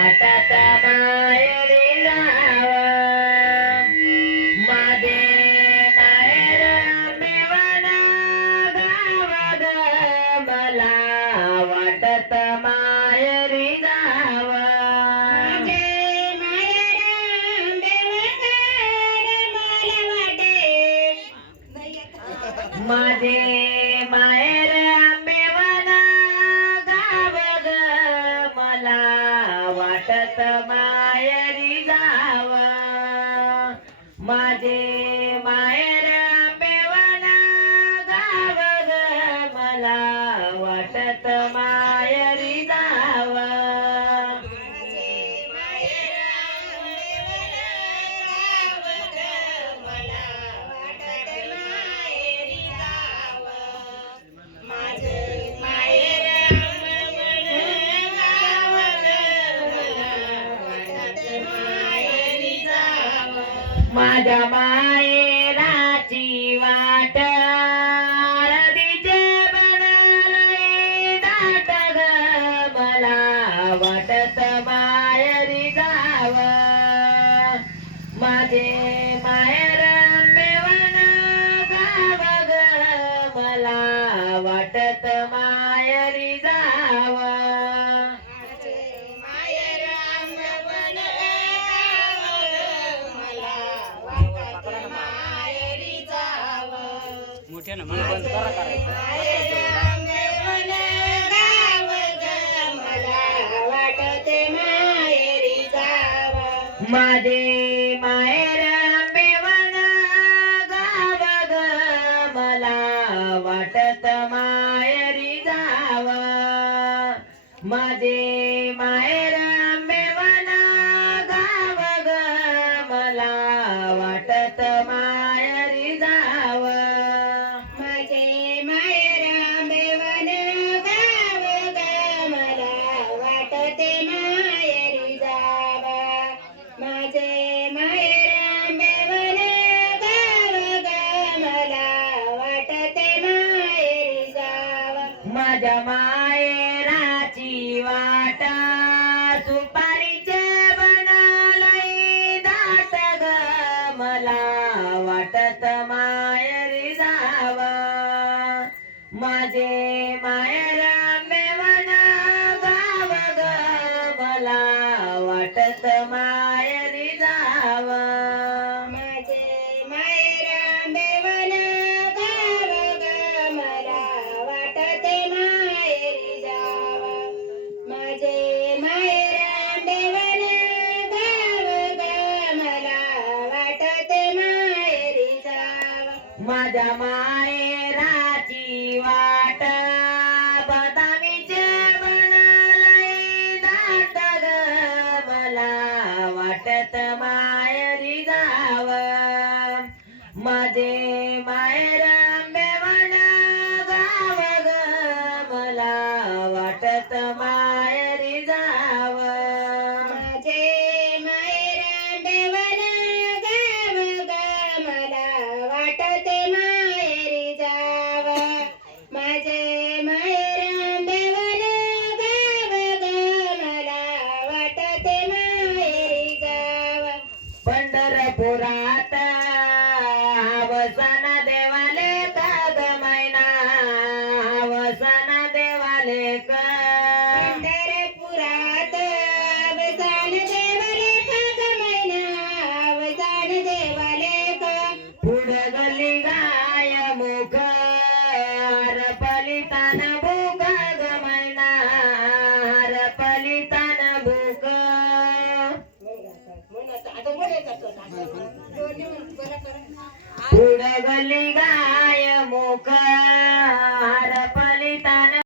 वाटत मायरी माझे माहेर मेवण गाव ग मला वाटत मा माझ्या मायराची वाट हळदीचे बनालय दाट ग मला वाटत मायरी जाव माझे मायर मेवण गाव ग मला वाटत मायरी मोठ्यानं मन बंद करा करायचं. माझे माहेर मेवण गाव ग मला वाटत मायरी जाव. माझे माहेर मेवण गाव ग मला वाटत माझ्या वाट. सुपारीचे बनालय दाट ग. मला वाटत मायरी जाव. माझे मायर मेवण गाव ग. मला वाटत मायरी माझ्या मायराची वाट बदामीचे बनलय दाट ग मला वाटत मायरी जाव माझे मायर मेवण गाव ग मला वाटत माय पंढरपुरात अवसान देवाले काग मैना अवसान देवाले का पंढरपुरात अवसान देवाले का मैना अवसान देवाले का पुढं गाय मुख भूक फुडगली गाय मोकार